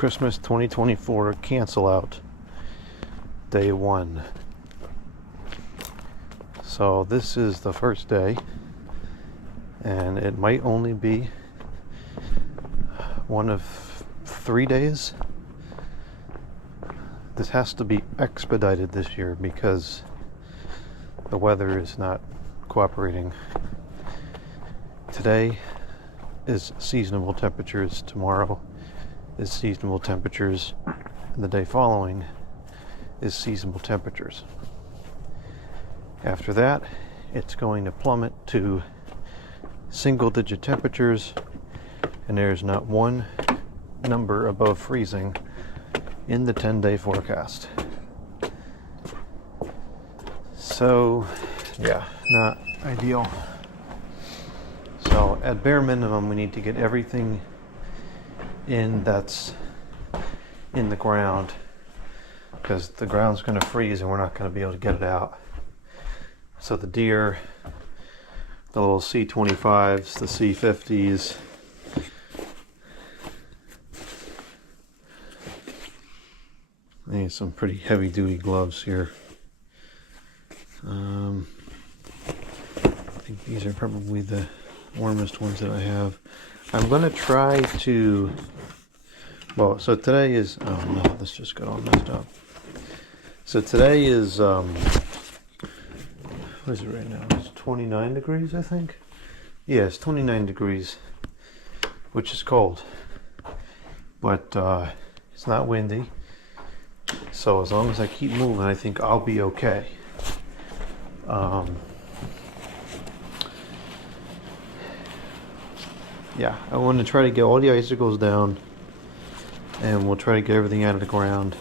Christmas 2024 cancel out day 1. So this is the first day, and it might only be one of 3 days. This has to be expedited this year because the weather is not cooperating. Today is seasonable temperatures, tomorrow is seasonable temperatures, and the day following is seasonable temperatures. After that, it's going to plummet to single-digit temperatures, and there's not one number above freezing in the 10-day forecast. So, yeah, not ideal. So, at bare minimum, we need to get everything in that's in the ground, because the ground's going to freeze and we're not going to be able to get it out. So the deer, the little C25s, the C50s, I need some pretty heavy duty gloves here. I think these are probably the warmest ones that I have. I'm going to try to, well, so today is, oh no, this just got all messed up. So today is, what is it right now? It's 29 degrees, I think. Yeah, it's 29 degrees, which is cold, but it's not windy. So as long as I keep moving, I think I'll be okay. Yeah, I want to try to get all the icicles down, and we'll try to get everything out of the ground.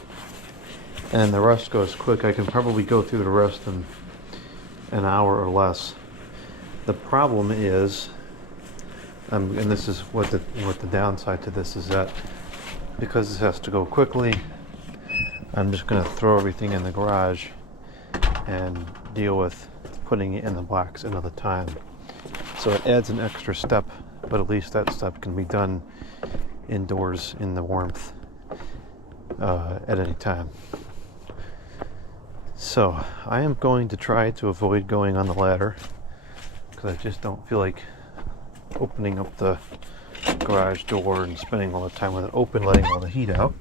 And the rest goes quick. I can probably go through the rest in an hour or less. The problem is, and this is what the downside to this is, that because this has to go quickly, I'm just going to throw everything in the garage and deal with putting it in the box another time. So it adds an extra step, but at least that step can be done indoors in the warmth at any time. So I am going to try to avoid going on the ladder, because I just don't feel like opening up the garage door and spending all the time with it open, letting all the heat out.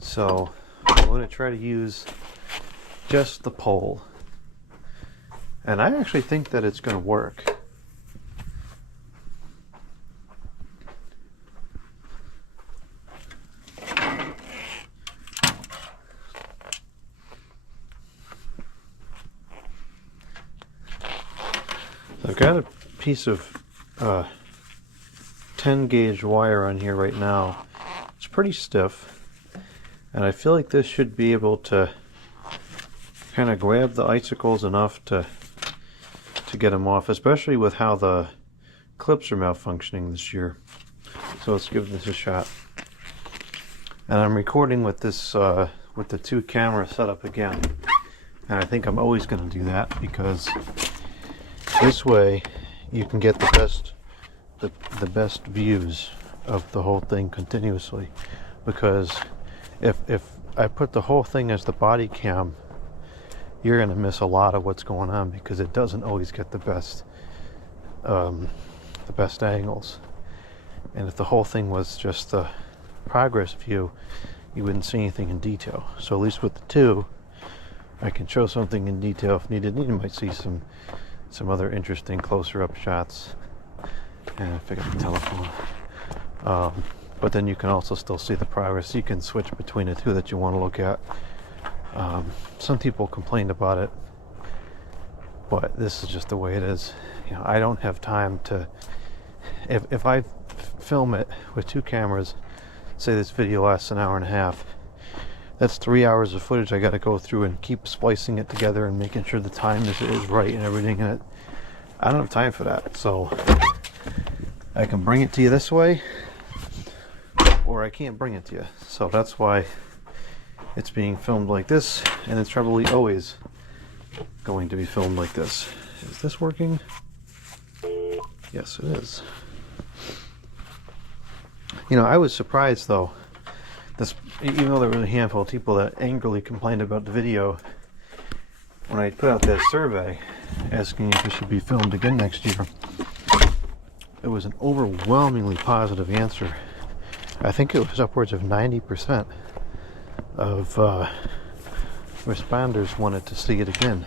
So I'm going to try to use just the pole, and I actually think that it's going to work. I've got a piece of 10 gauge wire on here right now. It's pretty stiff, and I feel like this should be able to kind of grab the icicles enough to get them off, especially with how the clips are malfunctioning this year. So let's give this a shot. And I'm recording with this with the 2 camera setup again, and I think I'm always going to do that, because this way you can get the best views of the whole thing continuously. Because if I put the whole thing as the body cam, you're going to miss a lot of what's going on, because it doesn't always get the best angles. And if the whole thing was just the progress view, you wouldn't see anything in detail. So at least with the 2, I can show something in detail if needed. You might see some other interesting closer up shots. And if I got the telephone. But then you can also still see the progress. You can switch between the 2 that you want to look at. Some people complained about it, but this is just the way it is. You know, I don't have time to, if I film it with 2 cameras, say this video lasts an hour and a half, that's 3 hours of footage I got to go through and keep splicing it together and making sure the time is right and everything. And I don't have time for that. So I can bring it to you this way, or I can't bring it to you. So that's why it's being filmed like this, and it's probably always going to be filmed like this. Is this working? Yes, it is. You know, I was surprised though. This, even though there were a handful of people that angrily complained about the video, when I put out that survey asking if it should be filmed again next year, it was an overwhelmingly positive answer. I think it was upwards of 90% of responders wanted to see it again.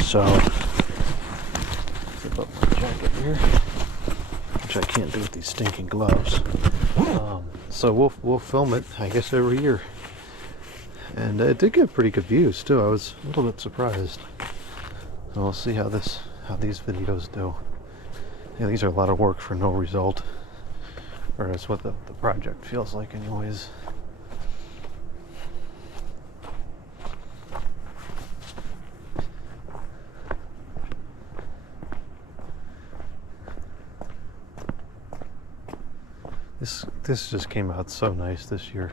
So, zip up my jacket here, which I can't do with these stinking gloves. So we'll film it, I guess, every year. And it did get pretty good views too. I was a little bit surprised. So we'll see how these videos do. Yeah, these are a lot of work for no result. Or that's what the project feels like anyways. This just came out so nice this year.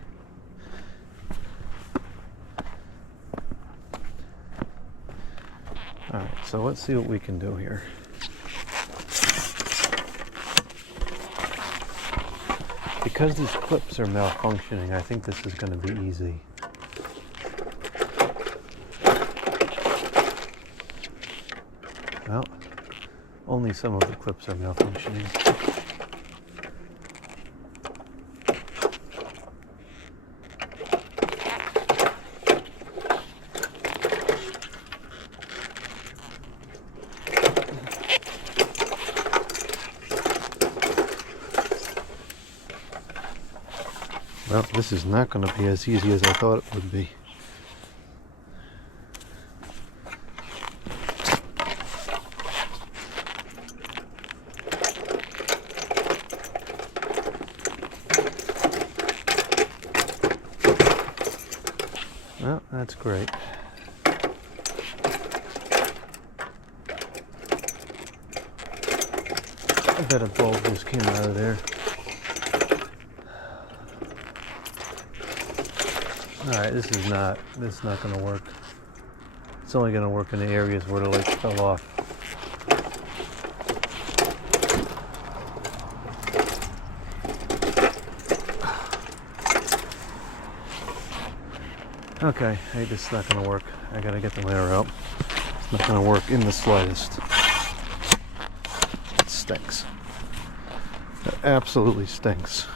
Alright, so let's see what we can do here. Because these clips are malfunctioning, I think this is going to be easy. Well, only some of the clips are malfunctioning. Well, this is not going to be as easy as I thought it would be. Well, that's great. I bet a bulb just came out of there. Alright, this is not going to work. It's only going to work in the areas where the lights fell off. Okay, hey, this is not going to work. I got to get the layer out. It's not going to work in the slightest. It stinks. It absolutely stinks.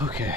Okay.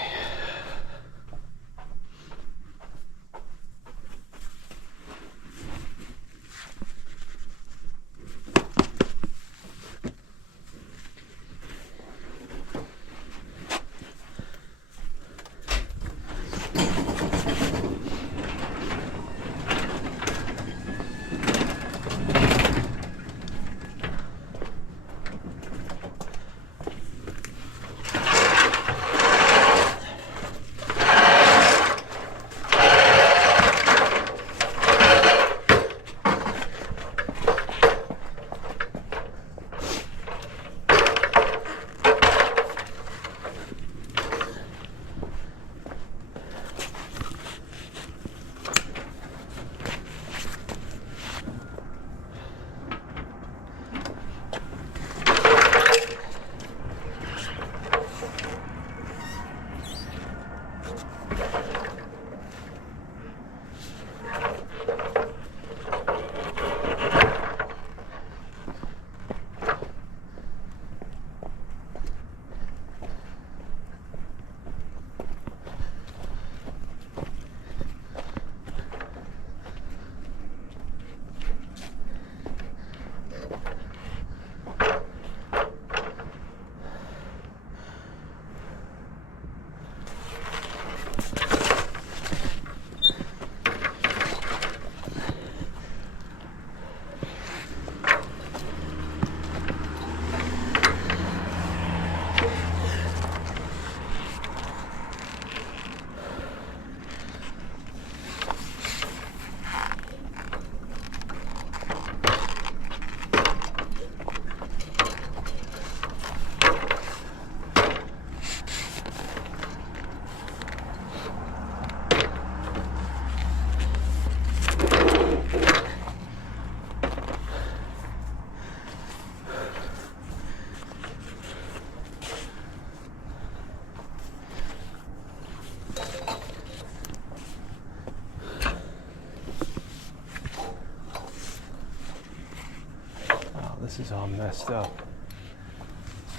This is all messed up.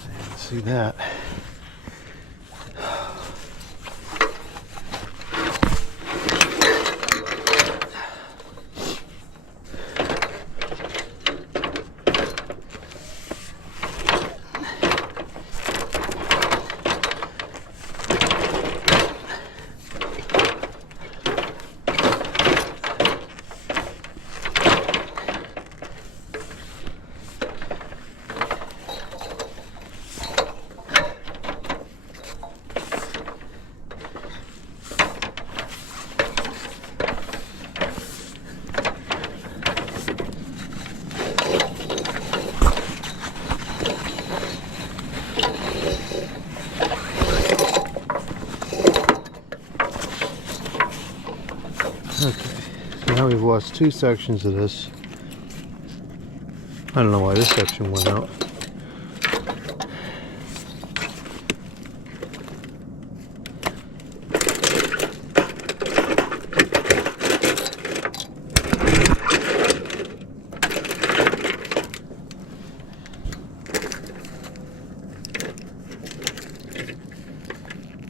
I didn't see that. Okay, so now we've lost two sections of this. I don't know why this section went out.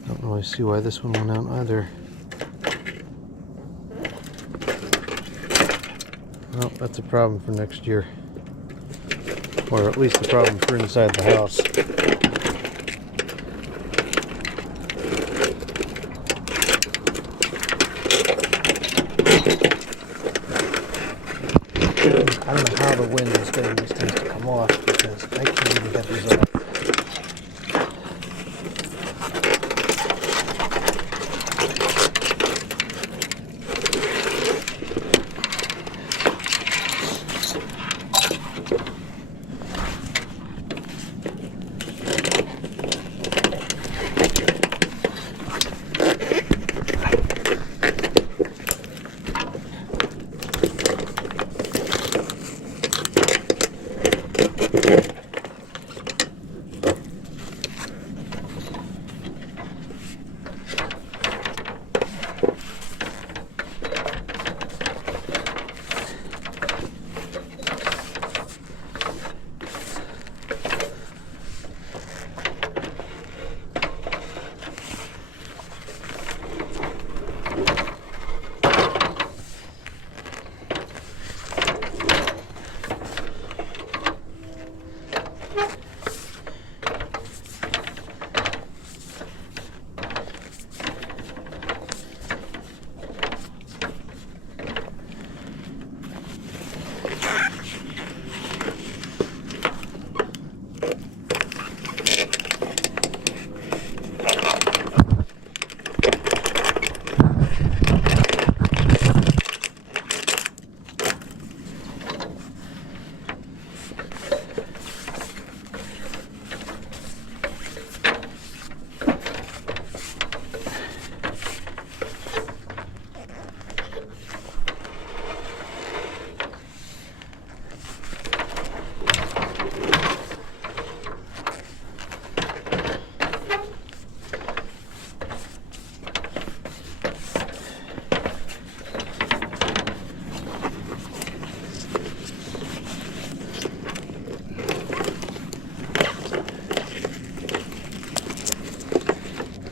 Don't really see why this one went out either. Well, that's a problem for next year. Or at least a problem for inside the house. I don't know how the wind is getting these things to come off because I can't even get these off.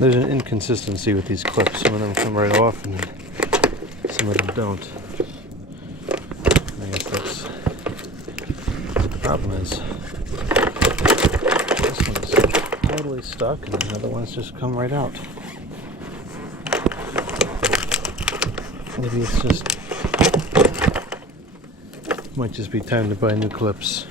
There's an inconsistency with these clips. Some of them come right off and some of them don't. I guess that's what the problem is. This one's totally stuck and the other ones just come right out. Maybe it's just, might just be time to buy new clips.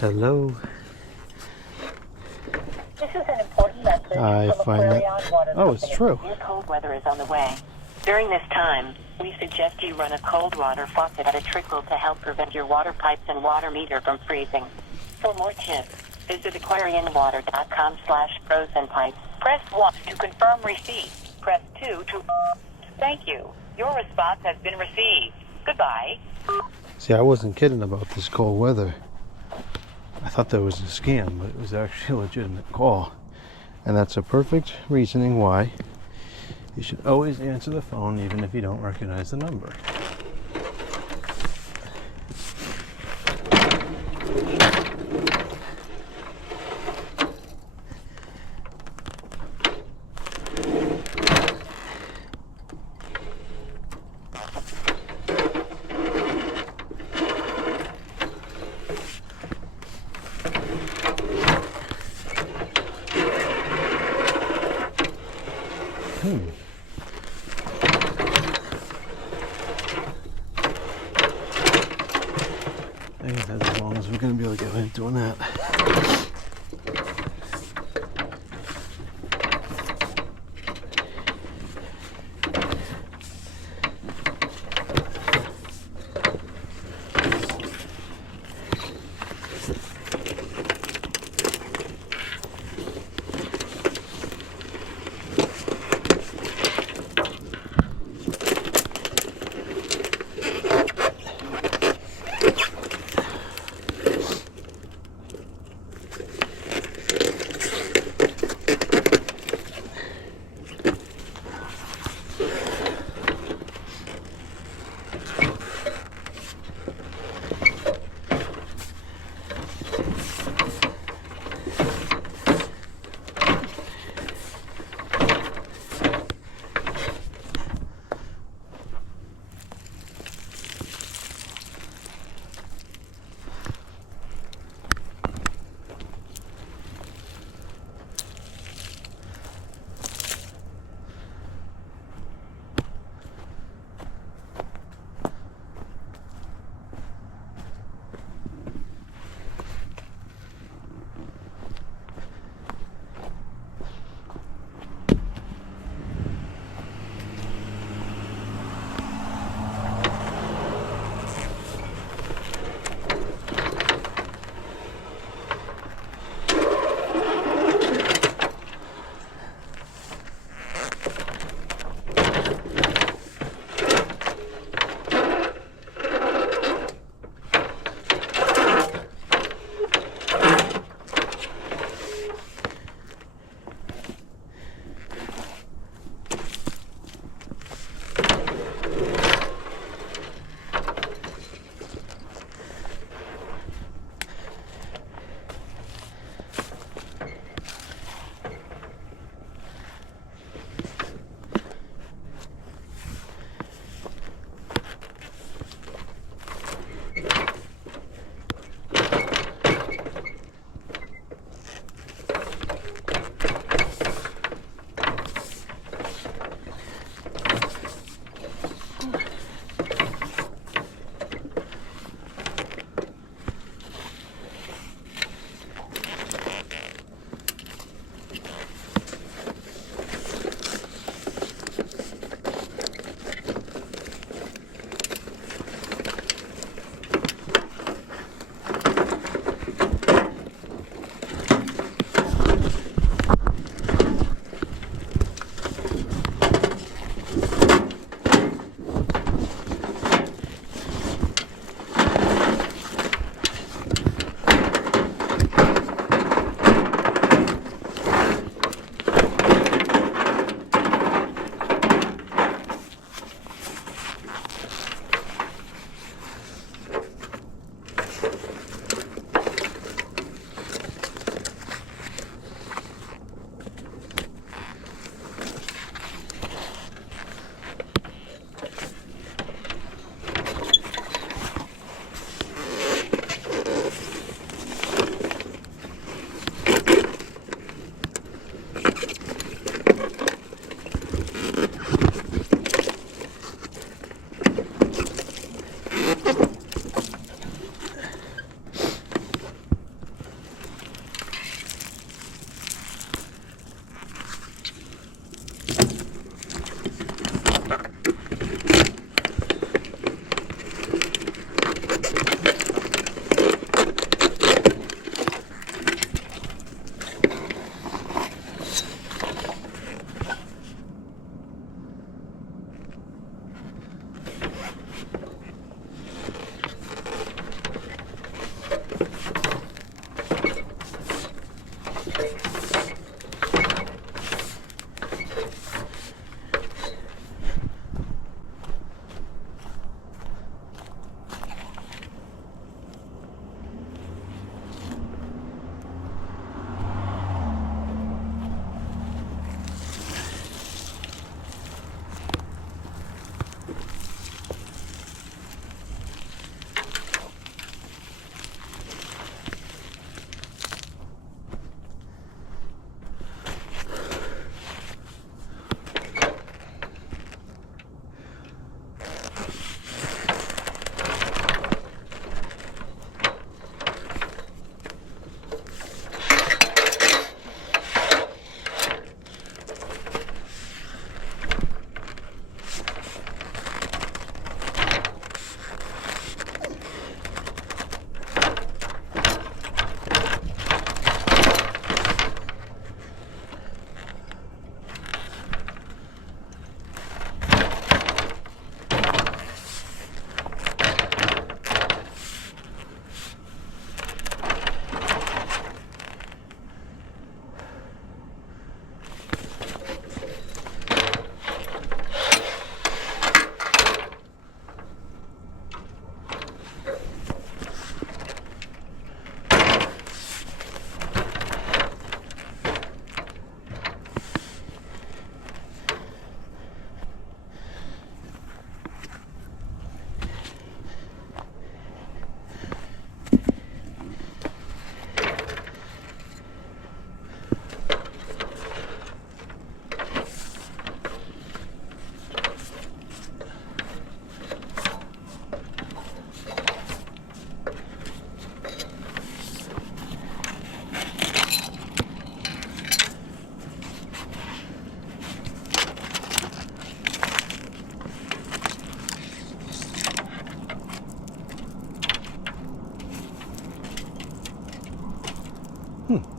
Hello. This is an important message I from find that. Aquarion Water Oh, it's Company. true. Your cold weather is on the way. During this time, we suggest you run a cold water faucet at a trickle to help prevent your water pipes and water meter from freezing. For more tips, visit aquarionwater.com/frozenpipes. Press 1 to confirm receipt. Press 2 to... Thank you. Your response has been received. Goodbye. See, I wasn't kidding about this cold weather. I thought that was a scam, but it was actually a legitimate call. And that's a perfect reasoning why you should always answer the phone even if you don't recognize the number. I guess that's as long as we're going to be able to get in doing that.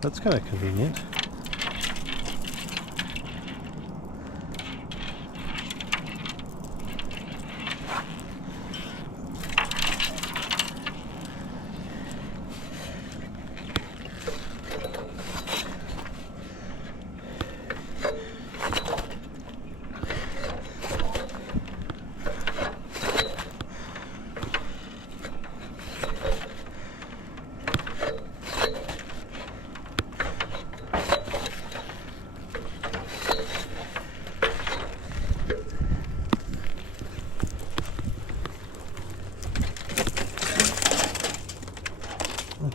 That's kind of convenient.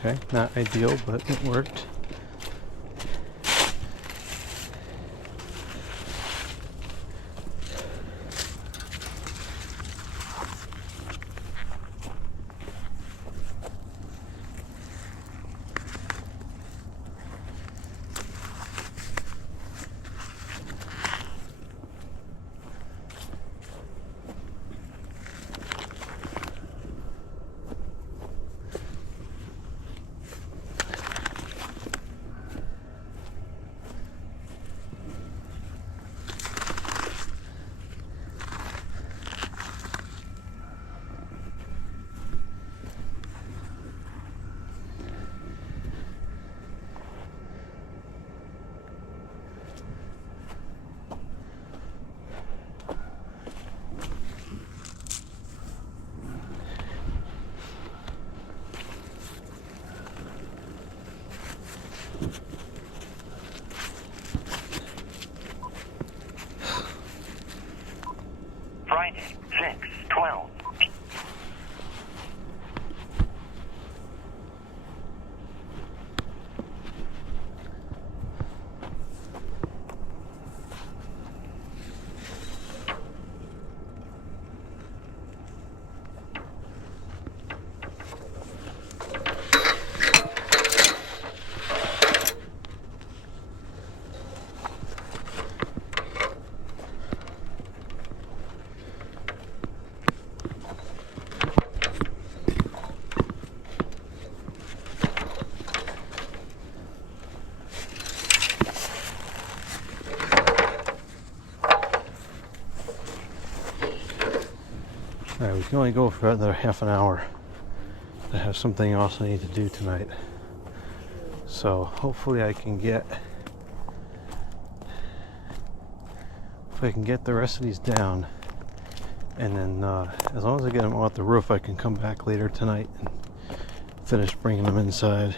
Okay, not ideal, but it worked. Friday, 6/12. Alright, we can only go for another half an hour. I have something else I need to do tonight. So hopefully I can get the rest of these down, and then as long as I get them off the roof, I can come back later tonight and finish bringing them inside.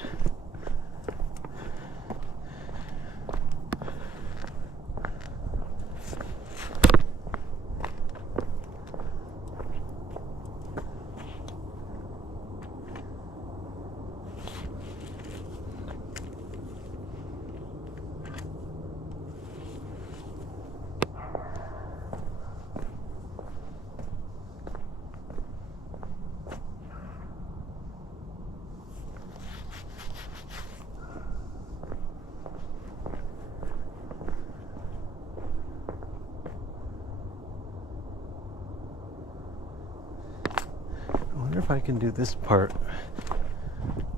I wonder if I can do this part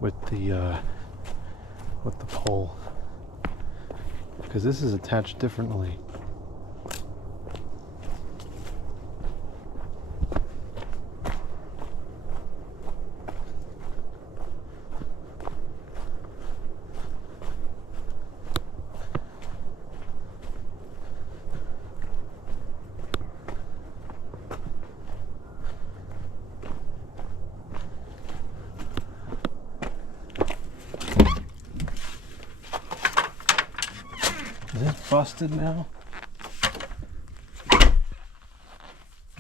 with the pole, because this is attached differently. Is it busted now?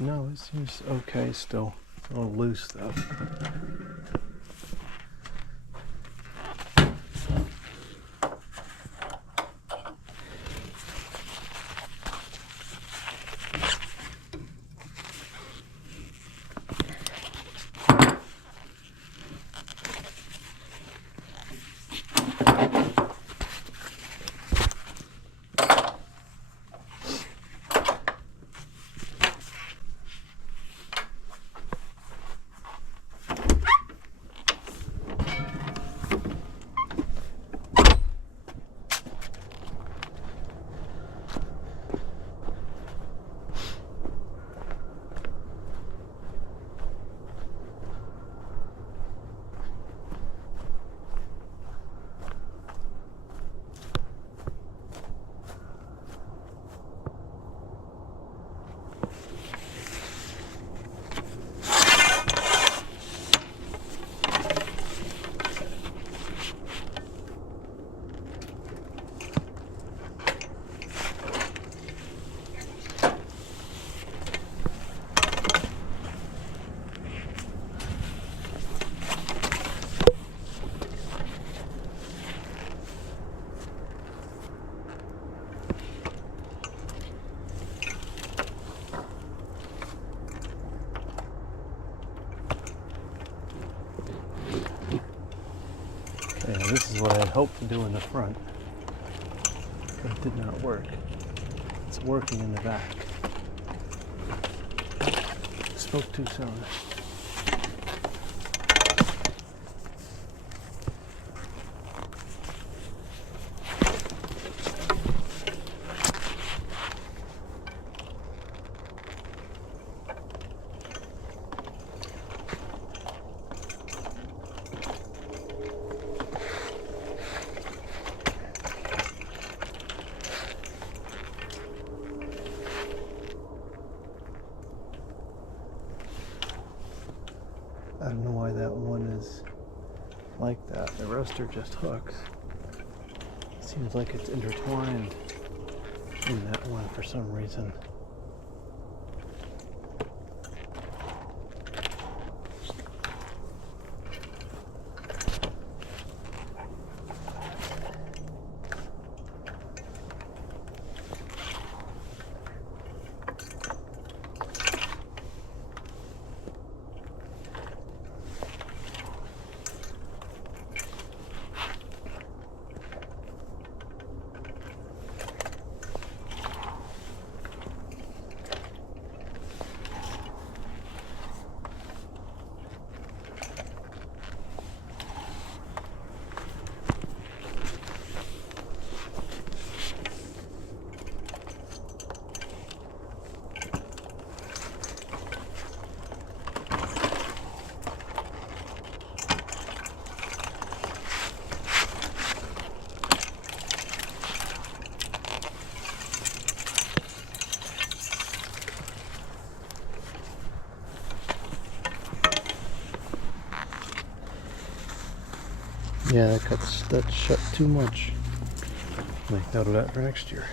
No, it seems okay still. It's a little loose though. this is what I had hoped to do in the front, but it did not work. It's working in the back. Spoke too soon. I don't know why that one is like that. The rest are just hooks. Seems like it's intertwined in that one for some reason. Yeah, that's shut too much. Make note of that for next year.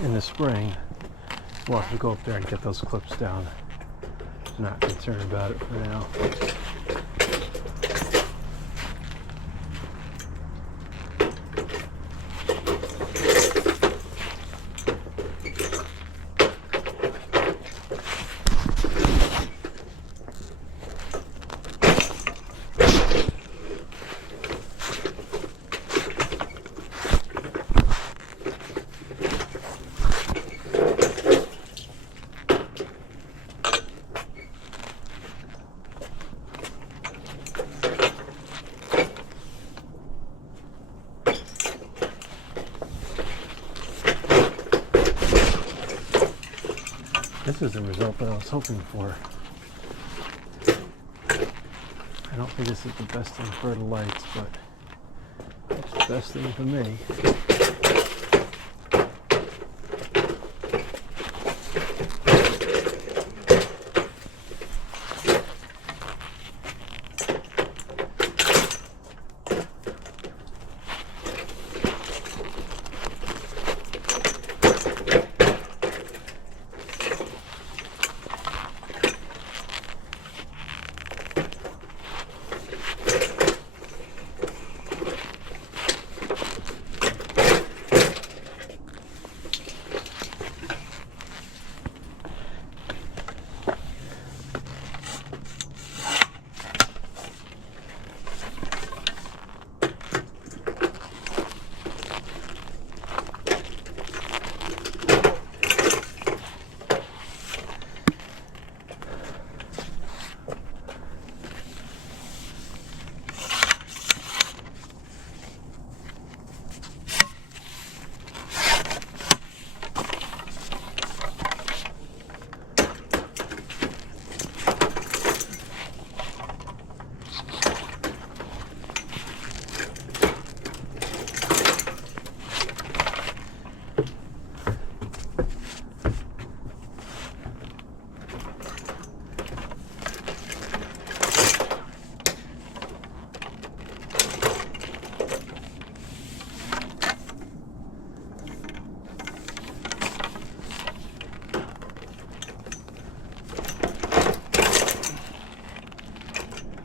in the spring, we'll have to go up there and get those clips down. Not concerned about it for now. This is the result that I was hoping for. I don't think this is the best thing for the lights, but it's the best thing for me.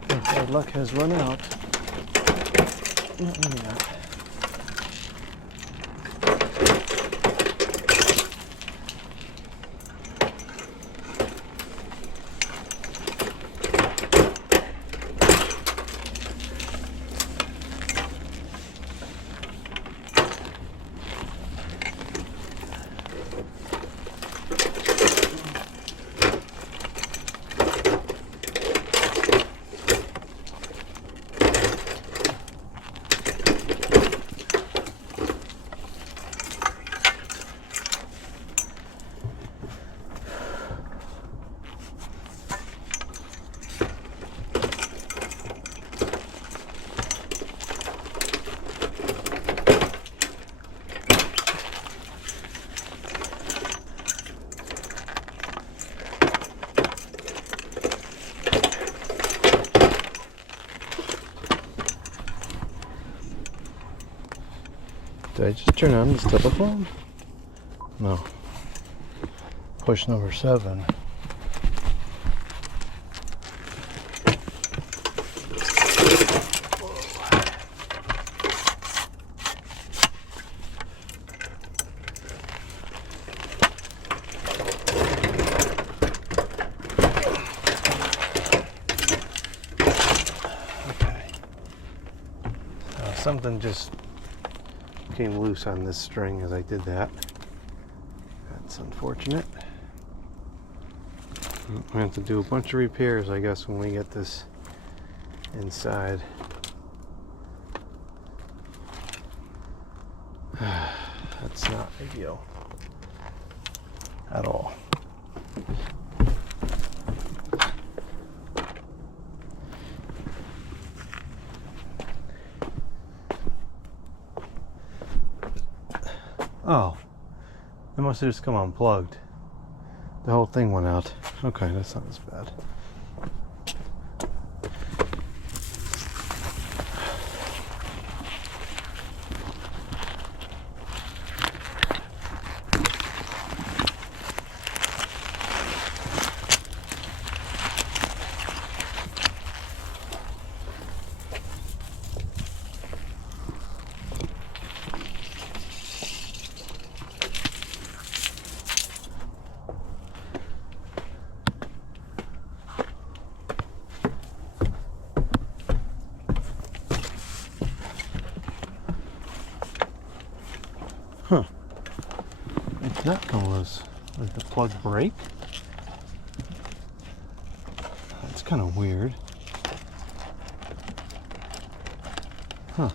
Bad luck has run out. Not yet. Did I just turn on this telephone? No. Push number 7. Okay. Something just came loose on this string as I did that. That's unfortunate. We have to do a bunch of repairs, I guess, when we get this inside. That's not ideal at all. Oh, it must have just come unplugged. The whole thing went out. Okay, that's not as bad. Huh. It's not going to let the plug break. That's kind of weird. Huh.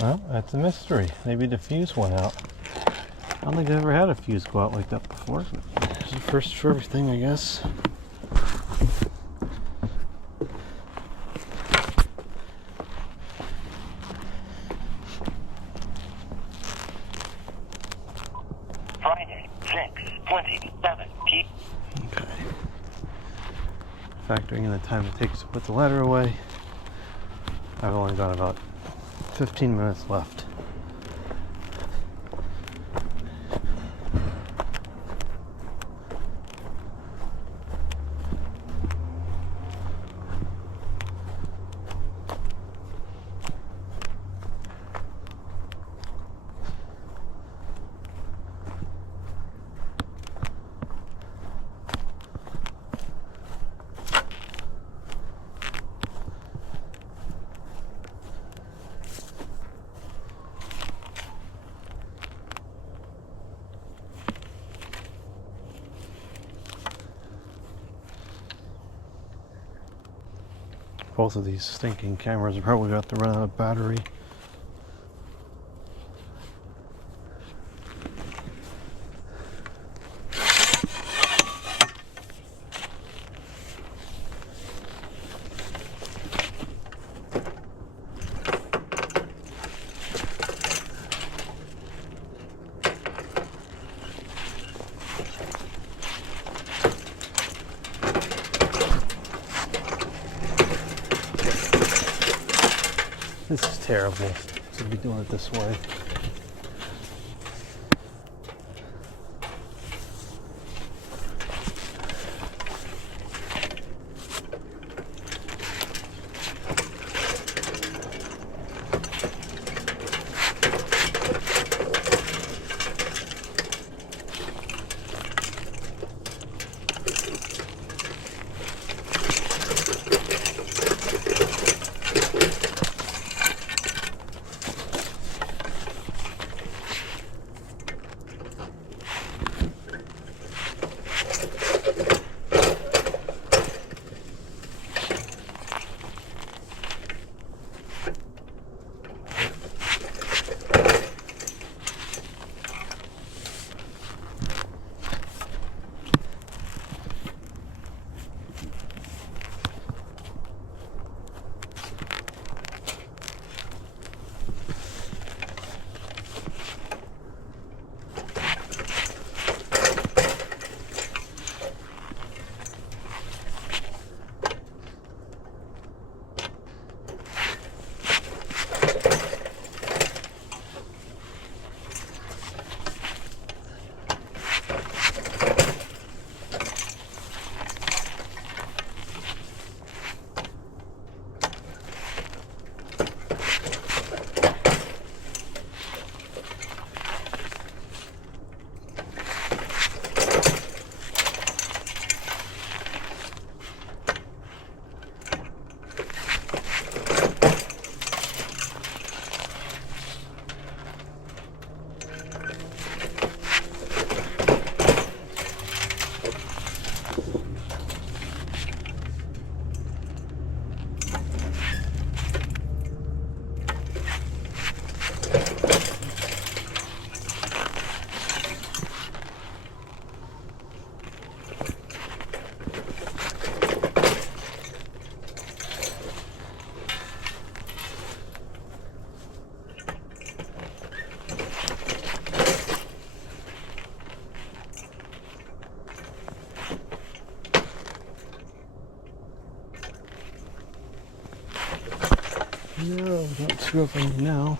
Well, that's a mystery. Maybe the fuse went out. I don't think I've ever had a fuse go out like that before. It's the first for everything, I guess. Friday, 6:27 p. Okay. Factoring in the time it takes to put the ladder away, I've only got about 15 minutes left. Both of these stinking cameras are probably got to run out of battery. This is terrible to be doing it this way. No, don't screw up on me now.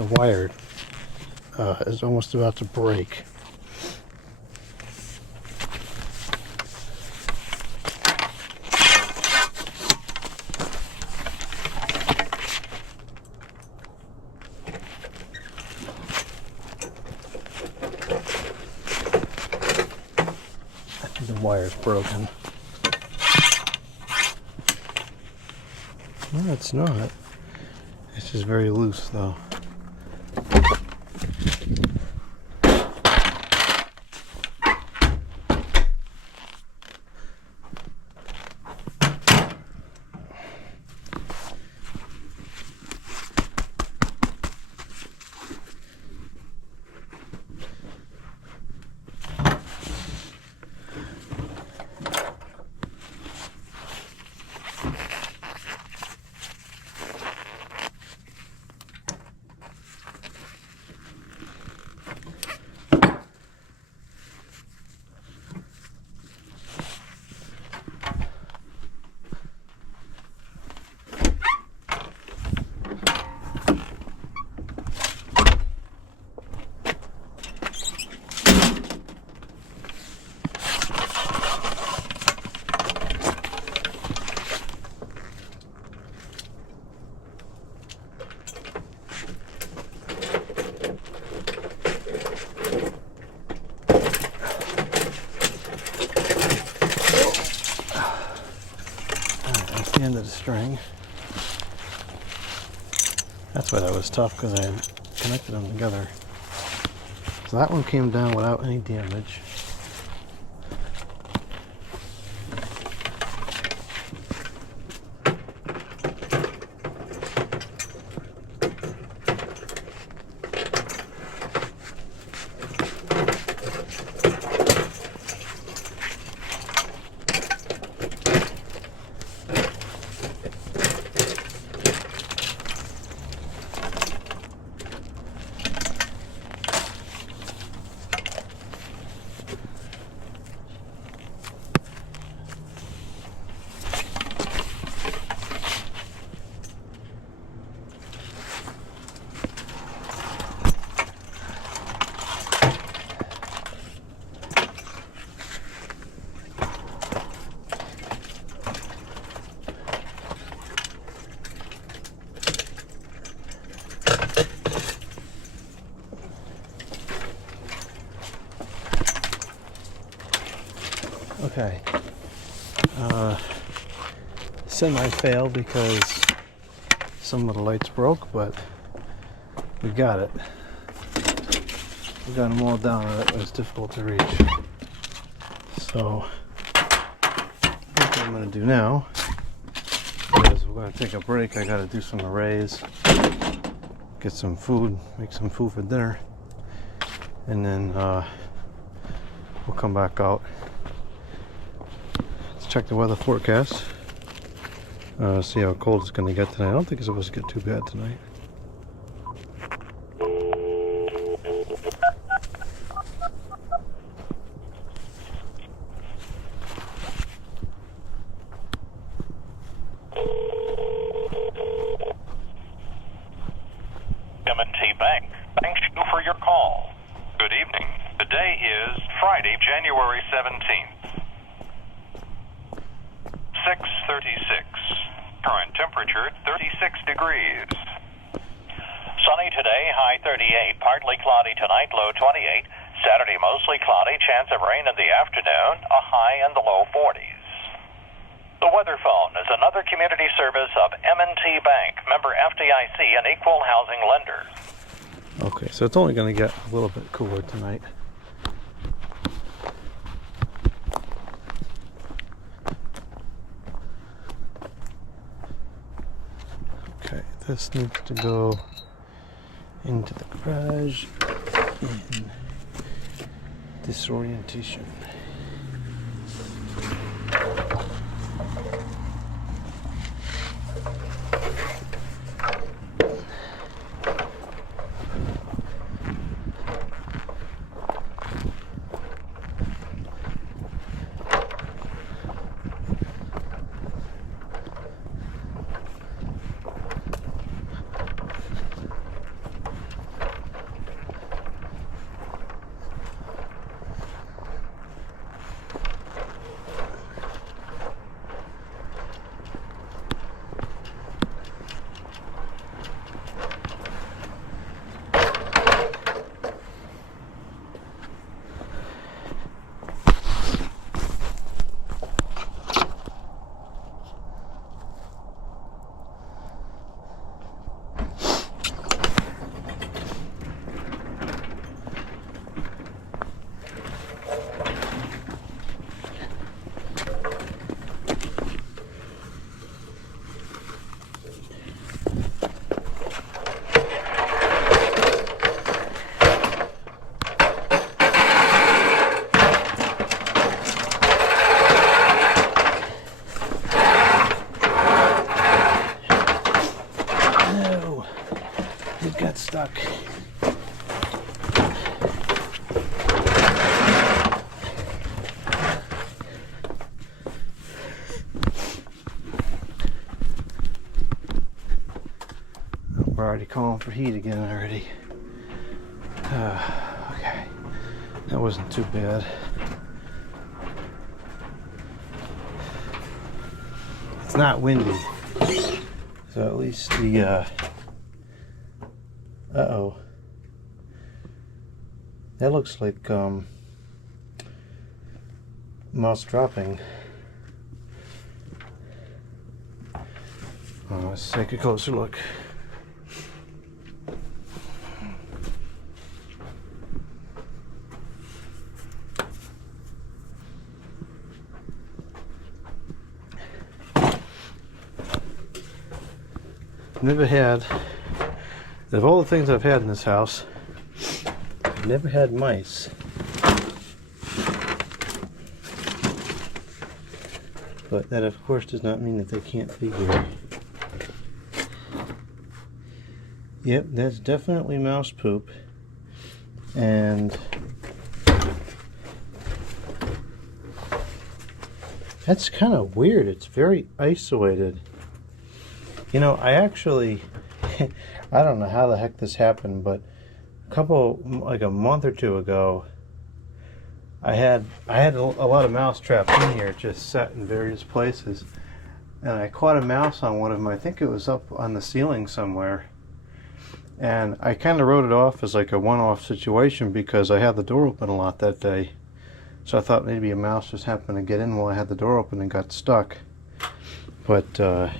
the wire is almost about to break. I think the wire's broken. No, it's not. It's just very loose, though. The end of the string. That's why that was tough, because I connected them together. So that one came down without any damage. Okay. Semi-fail because some of the lights broke, but we got it. We got them all down, and it was difficult to reach. So, what I'm going to do now is we're going to take a break. I got to do some arrays, get some food, make some food for dinner, and then we'll come back out. Check the weather forecast. See how cold it's going to get tonight. I don't think it's supposed to get too bad tonight. M&T Bank thanks you for your call. Good evening. Today is Friday, January 17th. 6:36. Current temperature 36 degrees. Sunny today, high 38. Partly cloudy tonight, low 28. Saturday mostly cloudy, chance of rain in the afternoon, a high in the low 40s. The weather phone is another community service of M&T Bank, member FDIC, an equal housing lender. Okay, so it's only going to get a little bit cooler tonight. Okay, this needs to go into the garage in disorientation. stuck. We're already calling for heat again already. Okay, that wasn't too bad. It's not windy, so at least the uh-oh. That looks like mouse dropping. Let's take a closer look. Never had, of all the things I've had in this house, I've never had mice. But that of course does not mean that they can't be here. Yep, that's definitely mouse poop. And that's kind of weird. It's very isolated. You know, I actually, I don't know how the heck this happened, but like a month or two ago, I had a lot of mouse traps in here, just set in various places, and I caught a mouse on one of them. I think it was up on the ceiling somewhere, and I kind of wrote it off as like a one-off situation because I had the door open a lot that day, so I thought maybe a mouse just happened to get in while I had the door open and got stuck. But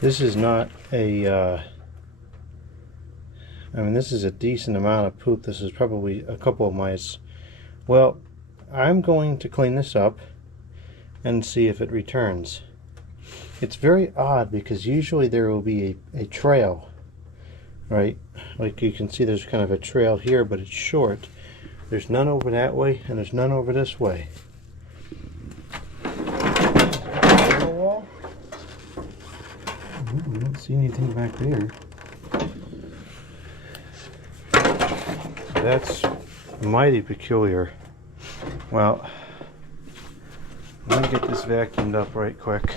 this is not a, I mean, this is a decent amount of poop. This is probably a couple of mice. Well, I'm going to clean this up and see if it returns. It's very odd because usually there will be a trail, right? Like you can see there's kind of a trail here, but it's short. There's none over that way and there's none over this way. I don't see anything back there. That's mighty peculiar. Well, let me get this vacuumed up right quick.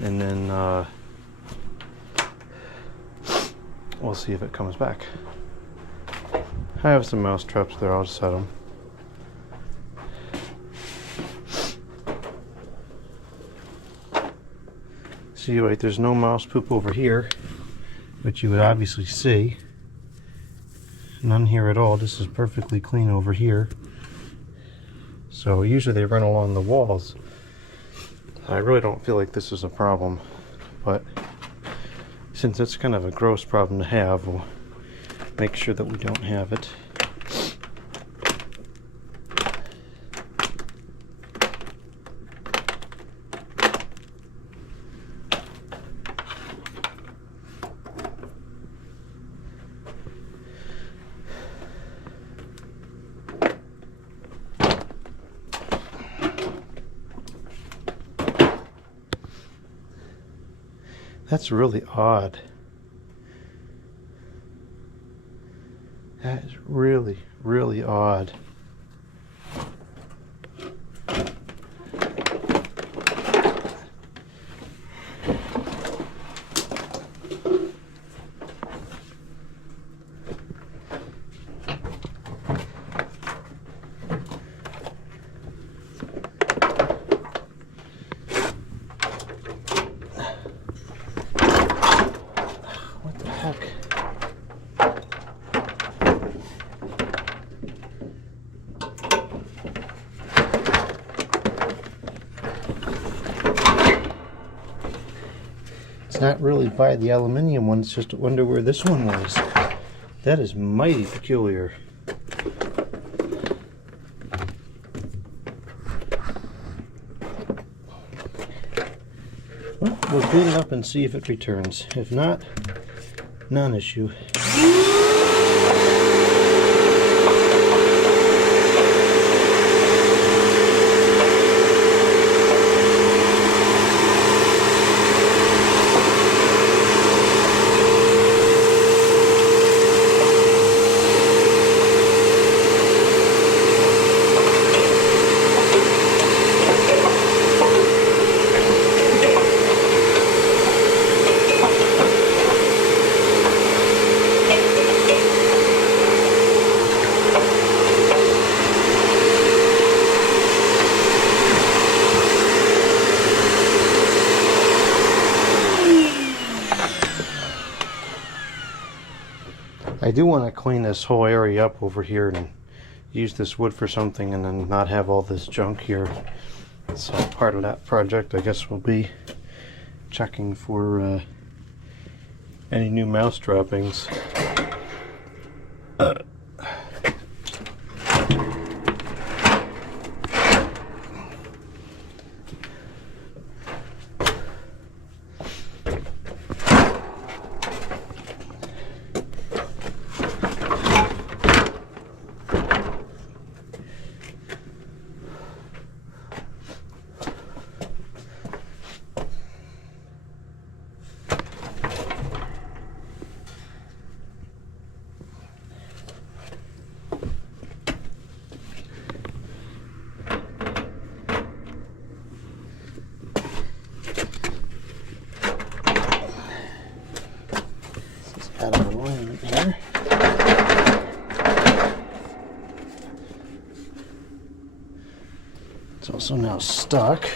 And then we'll see if it comes back. I have some mouse traps there, I'll just set them. See, right, there's no mouse poop over here, which you would obviously see. None here at all. This is perfectly clean over here. So usually they run along the walls. I really don't feel like this is a problem, but since it's kind of a gross problem to have, we'll make sure that we don't have it. That's really odd. That is really, really odd. It's not really by the aluminium one, it's just I wonder where this one was. That is mighty peculiar. Well, we'll clean it up and see if it returns. If not, non-issue. I do want to clean this whole area up over here and use this wood for something, and then not have all this junk here. So part of that project, I guess, will be checking for any new mouse droppings. Out of alignment here. It's also now stuck.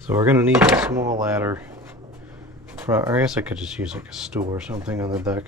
So we're gonna need a small ladder. Or I guess I could just use like a stool or something on the deck.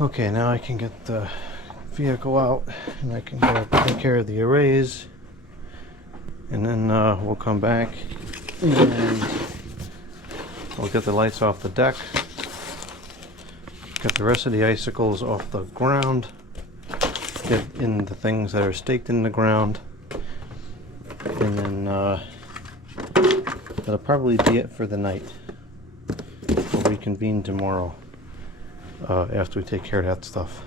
Okay, now I can get the vehicle out and I can go take care of the arrays. And then we'll come back and we'll get the lights off the deck, get the rest of the icicles off the ground, get in the things that are staked in the ground, and then that'll probably be it for the night. We'll reconvene tomorrow after we take care of that stuff.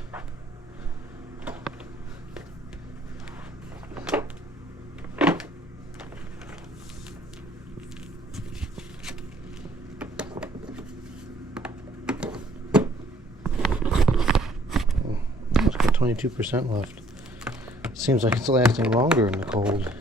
It's got 22% left. Seems like it's lasting longer in the cold.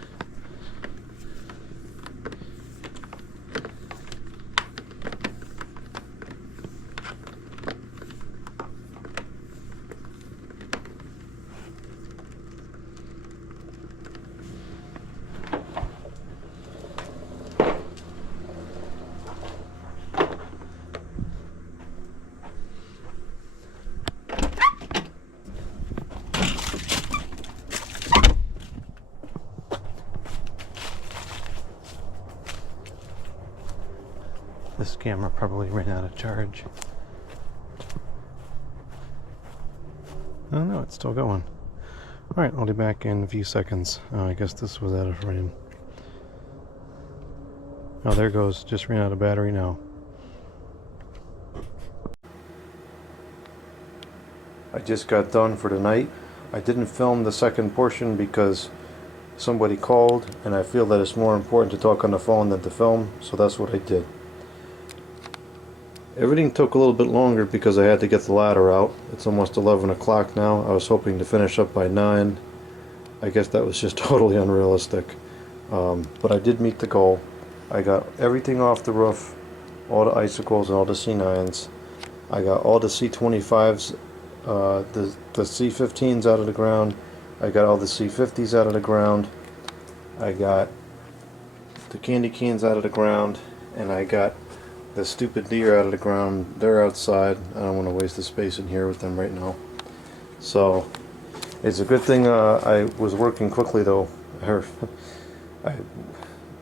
This camera probably ran out of charge. Oh no, it's still going. Alright, I'll be back in a few seconds. I guess this was out of frame. Oh, there goes. Just ran out of battery now. I just got done for the night. I didn't film the second portion because somebody called, and I feel that it's more important to talk on the phone than to film, so that's what I did. Everything took a little bit longer because I had to get the ladder out. It's almost 11 o'clock now. I was hoping to finish up by 9. I guess that was just totally unrealistic. But I did meet the goal. I got everything off the roof, all the icicles and all the C9s. I got all the C25s, the C15s out of the ground. I got all the C50s out of the ground. I got the candy canes out of the ground, and I got the stupid deer out of the ground. They're outside. I don't want to waste the space in here with them right now. So it's a good thing I was working quickly though. I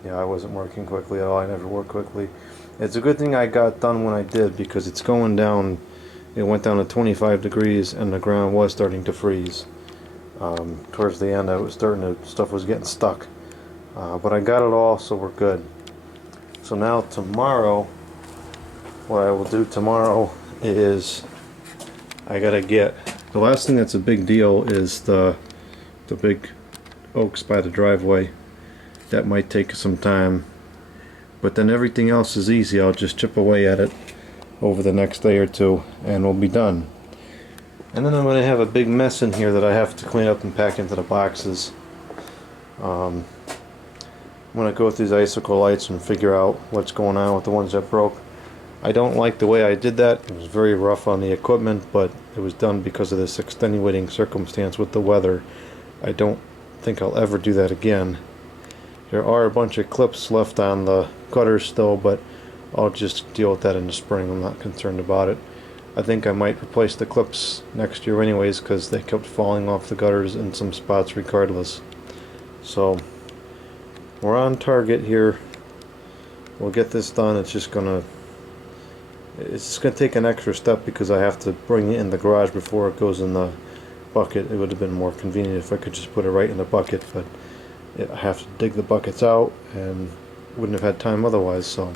wasn't working quickly at all. I never work quickly. It's a good thing I got done when I did, because it's going down. It went down to 25 degrees and the ground was starting to freeze. Towards the end, stuff was getting stuck. But I got it all, so we're good. So now tomorrow, what I will do tomorrow is I gotta get, the last thing that's a big deal is the big oaks by the driveway. That might take some time, but then everything else is easy. I'll just chip away at it over the next day or two and we'll be done. And then I'm going to have a big mess in here that I have to clean up and pack into the boxes. I'm going to go through these icicle lights and figure out what's going on with the ones that broke. I don't like the way I did that. It was very rough on the equipment, but it was done because of this extenuating circumstance with the weather. I don't think I'll ever do that again. There are a bunch of clips left on the gutters still, but I'll just deal with that in the spring. I'm not concerned about it. I think I might replace the clips next year anyways, because they kept falling off the gutters in some spots regardless. So we're on target here. We'll get this done. It's just gonna take an extra step because I have to bring it in the garage before it goes in the bucket. It would have been more convenient if I could just put it right in the bucket, but I have to dig the buckets out and wouldn't have had time otherwise. So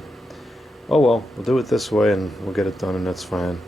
oh well, we'll do it this way and we'll get it done, and that's fine.